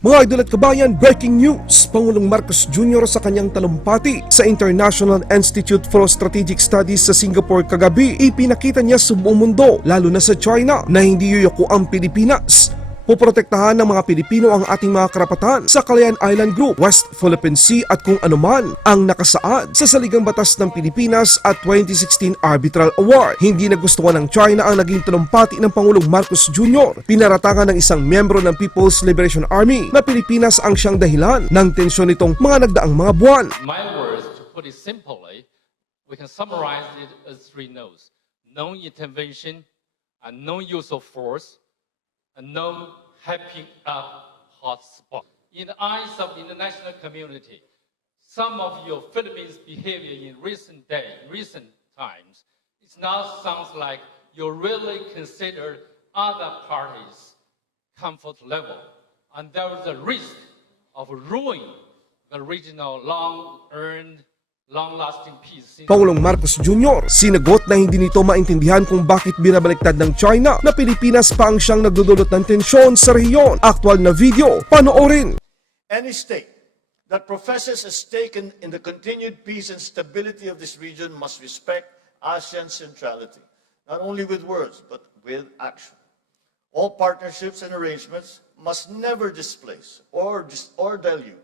Mga idol at kabayan, breaking news! Pangulong Marcos Jr. sa kanyang talumpati sa International Institute for Strategic Studies sa Singapore kagabi, ipinakita niya sa buong mundo, lalo na sa China, na hindi yuyuko ang Pilipinas. Poprotektahan ng mga Pilipino ang ating mga karapatan sa Kailangan Island Group, West Philippine Sea at kung anuman ang nakasaad sa Saligang Batas ng Pilipinas at 2016 Arbitral Award. Hindi nagustuhan ng China ang naging talumpati ng Pangulong Marcos Jr. Pinaratangan ng isang miyembro ng People's Liberation Army na Pilipinas ang siyang dahilan ng tensyon nitong mga nagdaang mga buwan. My words, to put it simply, we can summarize it as three no's: no intervention, and no use of force, and no hyping up hotspot. In the eyes of the international community, some of your Philippines' behavior in recent times, it now sounds like you really consider other parties' comfort level, and there is a risk of ruining the regional long-earned, long-lasting peace. Pangulong Marcos Jr. sinagot na hindi nito maintindihan kung bakit binabaliktad ng China na Pilipinas pa ang siyang nagdudulot ng tensyon sa rehiyon. Aktual na video, panoorin. Any state that professes a stake in the continued peace and stability of this region must respect ASEAN centrality, not only with words, but with action. All partnerships and arrangements must never displace or dilute,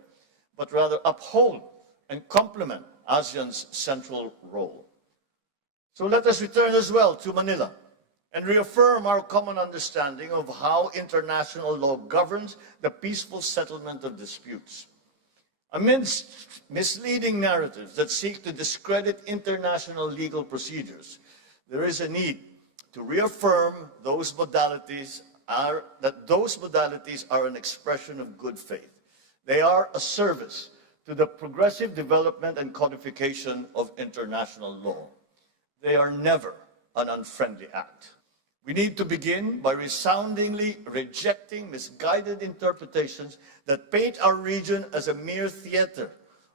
but rather uphold and complement ASEAN's central role. So let us return as well to Manila and reaffirm our common understanding of how international law governs the peaceful settlement of disputes. Amidst misleading narratives that seek to discredit international legal procedures, there is a need to reaffirm those modalities are an expression of good faith. They are a service to the progressive development and codification of international law. They are never an unfriendly act. We need to begin by resoundingly rejecting misguided interpretations that paint our region as a mere theater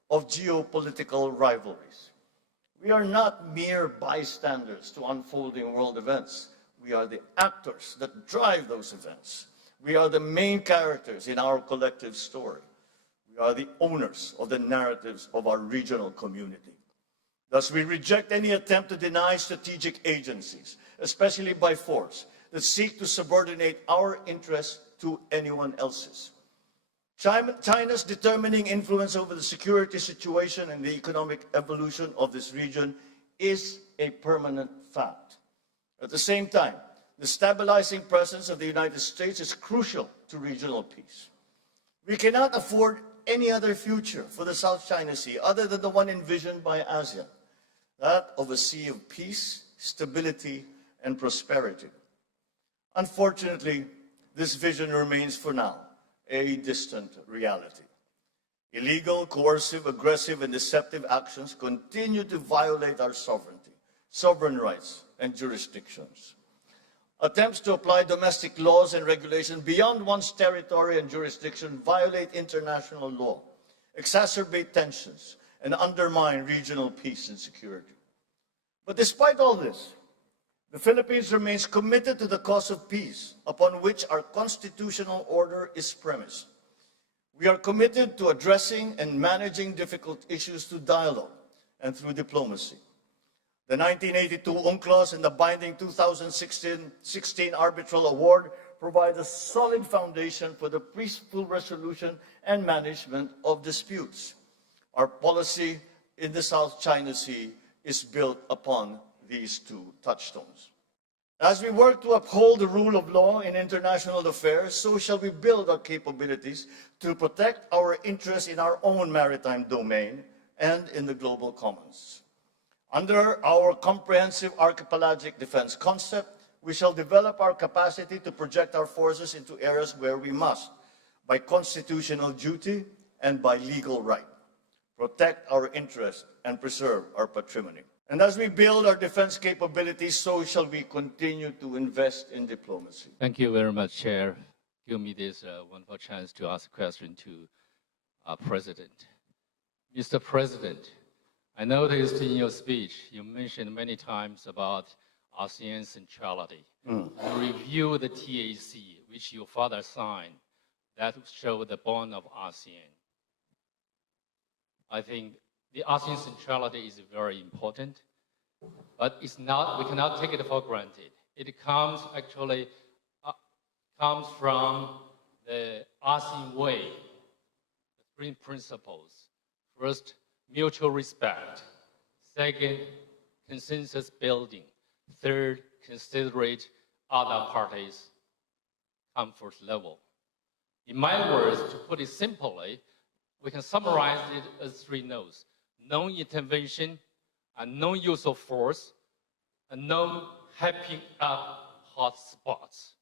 of geopolitical rivalries. We are not mere bystanders to unfolding world events. We are the actors that drive those events. We are the main characters in our collective story. We are the owners of the narratives of our regional community. Thus, we reject any attempt to deny strategic agencies, especially by force, that seek to subordinate our interests to anyone else's. China's determining influence over the security situation and the economic evolution of this region is a permanent fact. At the same time, the stabilizing presence of the United States is crucial to regional peace. We cannot afford any other future for the South China Sea other than the one envisioned by ASEAN, that of a sea of peace, stability, and prosperity. Unfortunately, this vision remains for now a distant reality. Illegal, coercive, aggressive, and deceptive actions continue to violate our sovereignty, sovereign rights, and jurisdictions. Attempts to apply domestic laws and regulations beyond one's territory and jurisdiction violate international law, exacerbate tensions, and undermine regional peace and security. But despite all this, the Philippines remains committed to the cause of peace, upon which our constitutional order is premised. We are committed to addressing and managing difficult issues through dialogue and through diplomacy. The 1982 UNCLOS and the binding 2016 Arbitral Award provide a solid foundation for the peaceful resolution and management of disputes. Our policy in the South China Sea is built upon these two touchstones. As we work to uphold the rule of law in international affairs, so shall we build our capabilities to protect our interests in our own maritime domain and in the global commons. Under our comprehensive archipelagic defense concept, we shall develop our capacity to project our forces into areas where we must, by constitutional duty and by legal right, protect our interests and preserve our patrimony. And as we build our defense capabilities, so shall we continue to invest in diplomacy. Thank you very much, Chair. Give me this wonderful chance to ask a question to our President. Mr. President, I noticed in your speech you mentioned many times about ASEAN centrality. You review the TAC, which your father signed that show the bond of ASEAN. I think the ASEAN centrality is very important, but it's not, we cannot take it for granted. It comes actually, comes from the ASEAN way, the three principles. First, mutual respect. Second, consensus building. Third, considerate other parties' comfort level. In my words, to put it simply, we can summarize it as three no's: non-intervention, and non-use of force, and no hyping up hot spots.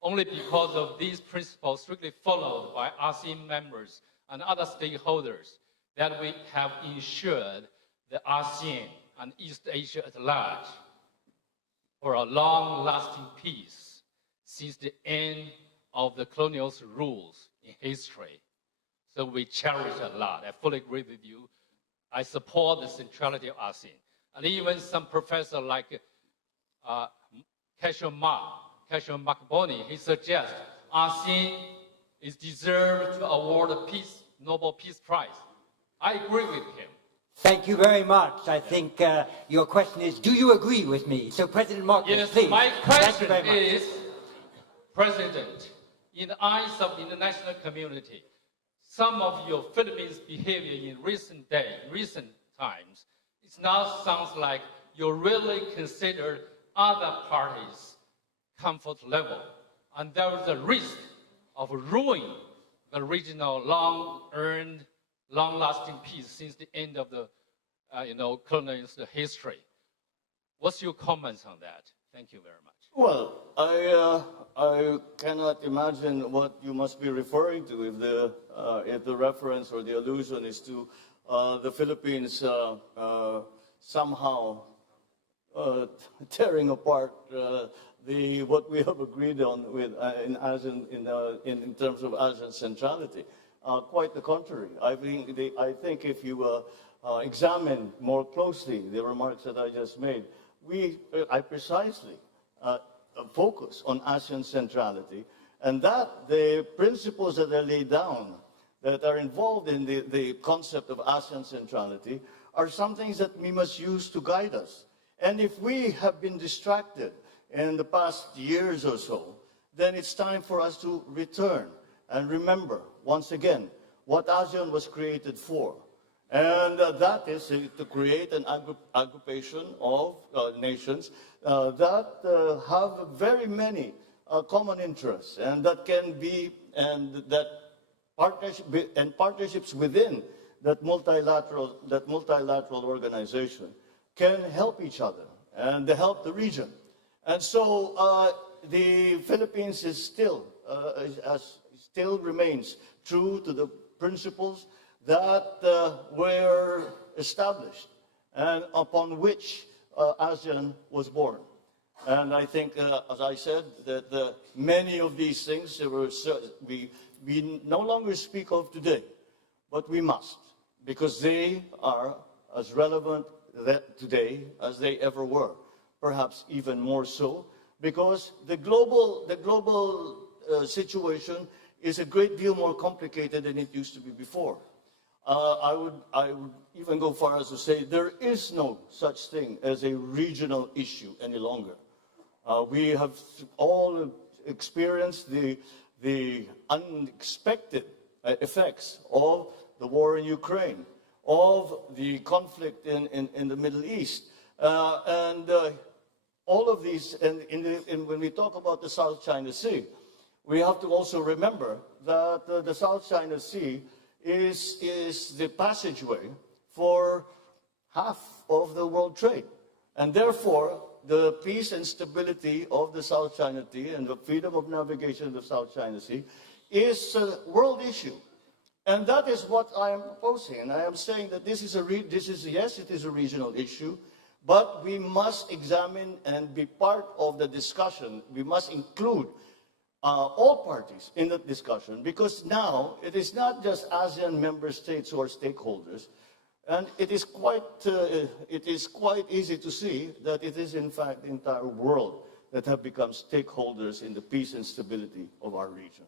Only because of these principles strictly followed by ASEAN members and other stakeholders that we have ensured the ASEAN and East Asia at large for a long-lasting peace since the end of the colonial rules in history. So we cherish a lot. I fully agree with you. I support the centrality of ASEAN. And even some professor like Cashion Makboni, he suggests ASEAN is deserved to award a Nobel Peace Prize. I agree with him. Thank you very much. I think your question is, do you agree with me? So President Marcos, Yes, please. my Thank you question very much. is, President, in the eyes of the international community, some of your Philippines' behavior in recent times, it now sounds like you really consider other parties' comfort level, and there is a risk of ruining the regional long-earned, long-lasting peace since the end of the colonial history. What's your comments on that? Thank you very much. Well, I cannot imagine what you must be referring to if the reference or the allusion is to the Philippines somehow tearing apart what we have agreed on with in terms of ASEAN centrality. Quite the contrary. I think if you examine more closely the remarks that I just made, I precisely focus on ASEAN centrality, and that the principles that are laid down that are involved in the concept of ASEAN centrality are some things that we must use to guide us. And if we have been distracted in the past years or so, then it's time for us to return and remember, once again, what ASEAN was created for. And that is to create an aggregation of nations that have very many common interests, and that can be, and that partnerships within that multilateral organization can help each other and help the region. And so the Philippines is still remains true to the principles that were established and upon which ASEAN was born. And I think, as I said, that many of these things we no longer speak of today, but we must, because they are as relevant today as they ever were, perhaps even more so, because the global situation is a great deal more complicated than it used to be before. I would even go far as to say there is no such thing as a regional issue any longer. We have all experienced the unexpected effects of the war in Ukraine, of the conflict in the Middle East, and all of these, and when we talk about the South China Sea, we have to also remember that the South China Sea is the passageway for half of the world trade. And therefore, the peace and stability of the South China Sea and the freedom of navigation of the South China Sea is a world issue. And that is what I am proposing. And I am saying that yes, it is a regional issue, but we must examine and be part of the discussion. We must include all parties in that discussion, because now it is not just ASEAN member states who are stakeholders, and it is quite easy to see that it is in fact the entire world that have become stakeholders in the peace and stability of our region.